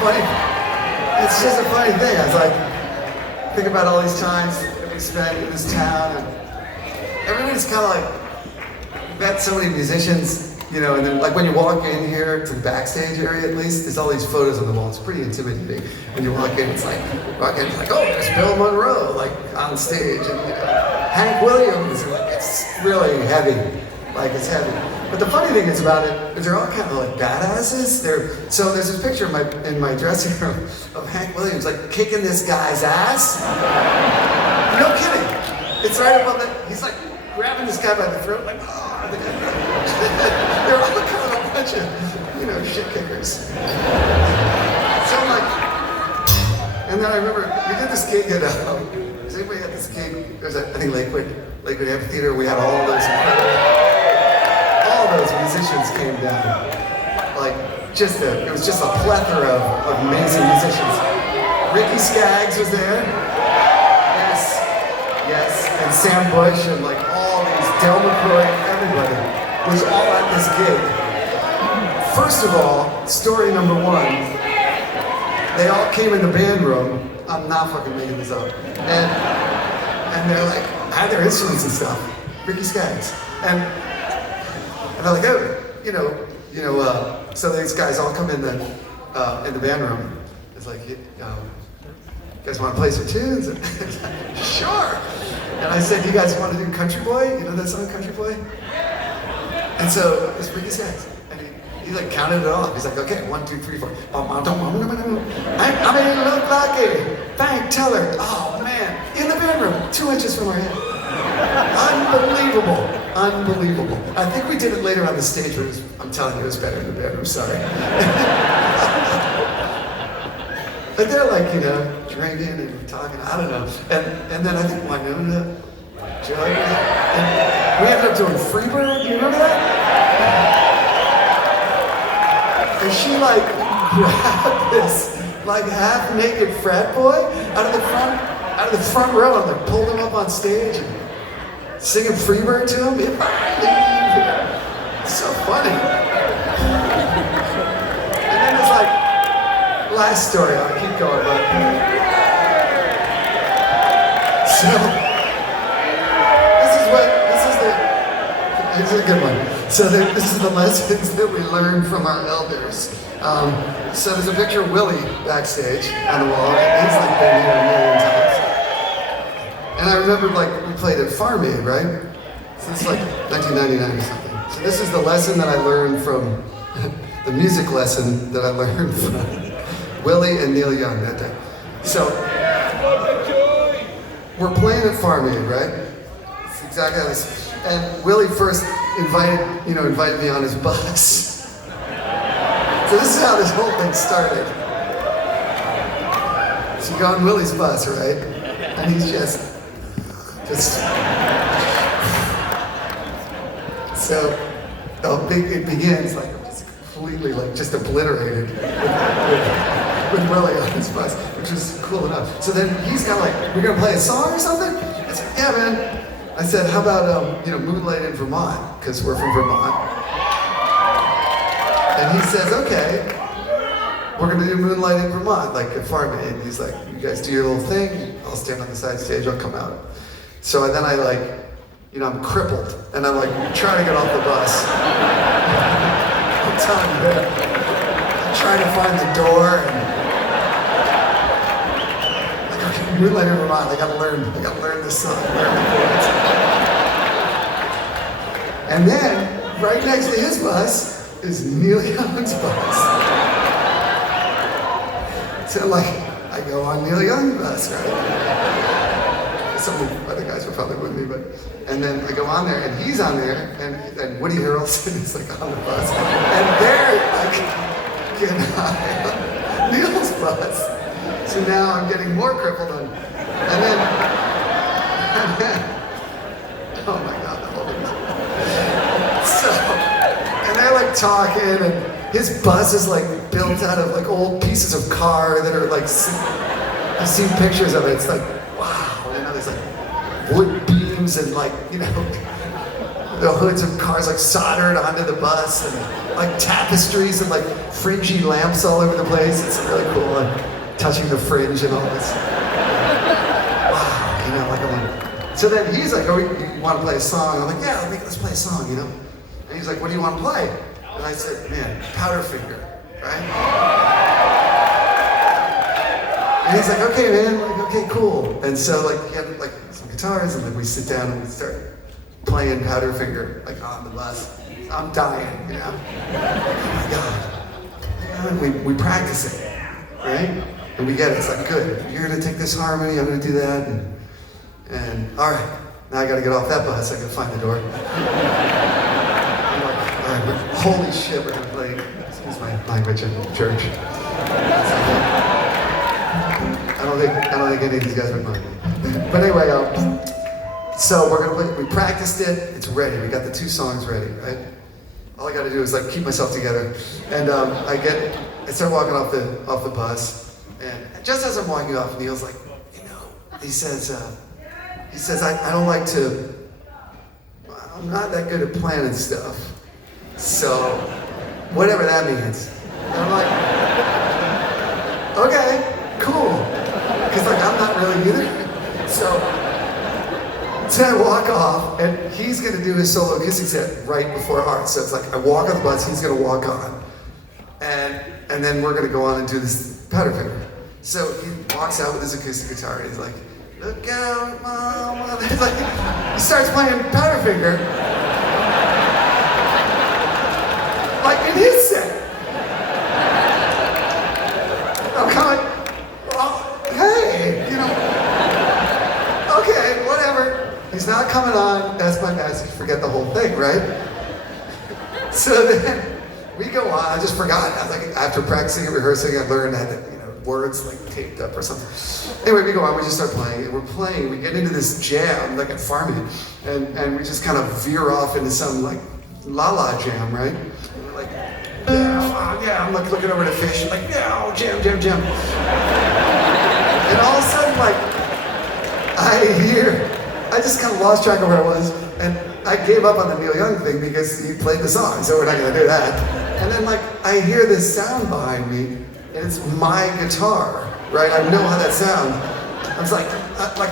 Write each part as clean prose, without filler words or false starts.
funny. It's just a funny thing. I was like, think about all these times that we spent in this town, and everybody's kind of like met so many musicians, you know. And then like when you walk in here to the backstage area, at least, there's all these photos on the wall. It's pretty intimidating. When you walk in, it's like oh, there's Bill Monroe like on stage, and you know, Hank Williams. Like, it's really heavy. Like it's heavy. But the funny thing is about it is they're all kind of like badasses. So there's this picture in my dressing room of Hank Williams like kicking this guy's ass. No kidding. It's right above it. He's like grabbing this guy by the throat, like oh. They're all kind of a bunch of, you know, shit kickers. So I'm like, and then I remember we did this gig at does anybody had this gig? It was at, I think Lakewood Amphitheater. We had all those musicians came down. Like, it was just a plethora of amazing musicians. Ricky Skaggs was there. Yes. And Sam Bush and like all these, Del McCoy, everybody was all at this gig. First of all, story number one, they all came in the band room. I'm not fucking making this up. And they're like, had their instruments and stuff. Ricky Skaggs. And they're like, oh, so these guys all come in the band room. It's like, you guys want to play some tunes? And sure. And I said, you guys want to do Country Boy? You know that song, Country Boy? And so it's Ricky Skaggs. And he like counted it off. He's like, okay, 1, 2, 3, 4. I mean, it looked like a bank teller. Oh man, in the band room, 2 inches from our head. Unbelievable. I think we did it later on the stage, but I'm telling you, it was better in the bedroom, sorry. But they're like, you know, drinking and talking, I don't know. And then I think Winona, Joe, and we ended up doing Freebird, you remember that? And she like grabbed this like half-naked frat boy out of the front row and like pulled him up on stage and singing Freebird to him. It's so funny. And then it's like, last story, I'll keep going, but so this is a good one. So this is the lessons that we learned from our elders. So there's a picture of Willie backstage on the wall. He's like been here a million times. And I remember like we played at Farm Aid, right? So this is like 1999 or something. So this is the lesson that I learned from, the music lesson that I learned from Willie and Neil Young that day. So we're playing at Farm Aid, right? It's exactly how this. And Willie first invited me on his bus. So this is how this whole thing started. So you go on Willie's bus, right? And he's just so it begins like it's completely like just obliterated with Willie on his bus, which was cool enough. So then he's kind of like, we're gonna play a song or something? I said, yeah, man. I said, how about Moonlight in Vermont, because we're from Vermont. And he says, okay, we're gonna do Moonlight in Vermont, like at Farm Aid. And he's like, you guys do your little thing, I'll stand on the side stage, I'll come out. So then I like, I'm crippled, and I'm like trying to get off the bus. I'm telling you, I'm trying to find the door, and like, okay, Moonlight in Vermont, I gotta learn this song, And then, right next to his bus is Neil Young's bus. So like, I go on Neil Young's bus, right? Some of the other guys were probably with me, and then I go on there, and he's on there, and Woody Harrelson is like on the bus, and they're like getting on Neil's bus. So now I'm getting more crippled, and then oh my God, the whole thing. So, and they're like talking, and his bus is like built out of like old pieces of car that are like, I've seen pictures of it, it's like, wow, there's like wood beams and like, the hoods of cars like soldered onto the bus, and like tapestries and like fringy lamps all over the place. It's really cool, like touching the fringe and all this. Wow, you know, like I'm like. So then he's like, "Oh, you want to play a song?" I'm like, "Yeah, let's play a song," you know. And he's like, "What do you want to play?" And I said, "Man, Powderfinger, right?" And he's like, "Okay, man, like, okay, cool." And so like he had like some guitars, and then we sit down and we start playing Powderfinger like on the bus. I'm dying, you know. Oh my God. And we practice it, right? And we get it. It's like, good. You're gonna take this harmony. I'm gonna do that. And all right. Now I gotta get off that bus. I gotta find the door. I'm like, all right, holy shit, we're gonna play. Excuse my language in church. I don't think any of these guys would mind me. But anyway, so we're gonna play. We practiced it. It's ready. We got the 2 songs ready, right? All I gotta do is like keep myself together. And I start walking off the bus, and just as I'm walking off, Neil's like, you know, he says, I don't like to. I'm not that good at planning stuff. So whatever that means. And I'm like, okay, cool. Because like I'm not really either. So I walk off, and he's gonna do his solo kissing set right before ours. So it's like I walk on the bus, he's gonna walk on, and then we're gonna go on and do this Powderfinger. So he walks out with his acoustic guitar, and he's like, "Look out, mama!" He's like, he starts playing Powderfinger, like in his set. I'm kind of like, well, hey, you know, okay, whatever. He's not coming on, that's my message, forget the whole thing, right? So then we go on, I just forgot. I was like, after practicing and rehearsing, I learned that, you know, words like taped up or something. Anyway, we go on, we just start playing, and we're playing, we get into this jam, like at Farming, and we just kind of veer off into some like la-la jam, right? And we're like, yeah, I'm like looking over the fish, like, yeah, jam. And all of a sudden, like, I just kind of lost track of where I was, and I gave up on the Neil Young thing because he played the song, so we're not gonna do that. And then like, I hear this sound behind me, and it's my guitar, right? I know how that sounds. I was like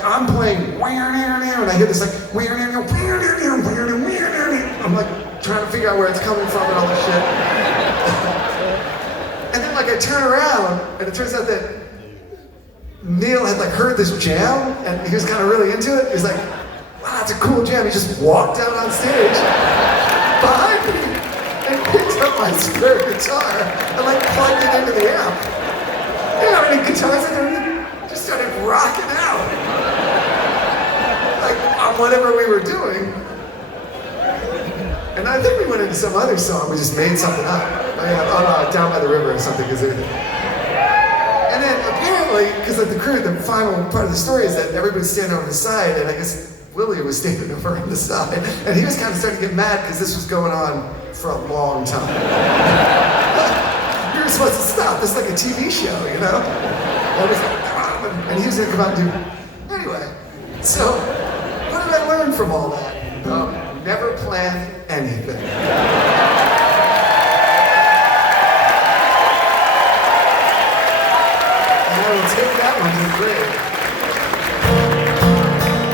I'm playing, and I hear this like, I'm like trying to figure out where it's coming from and all this shit. And then like I turn around, and it turns out that Neil had like heard this jam, and he was kind of really into it. He was like, wow, it's a cool jam. He just walked out on stage behind me and picked up my spare guitar and like plugged it into the amp. You know how many guitars I had? Just started rocking out. Like on whatever we were doing. And I think we went into some other song. We just made something up. Down by the river or something. And then apparently, because like the crew, the final part of the story is that everybody's standing over the side, and I guess Willie was standing over on the side, and he was kind of starting to get mad because this was going on for a long time. We were supposed to stop. This is like a TV show, you know? And he was gonna come out and do. Anyway, so what did I learn from all that? Never plan anything.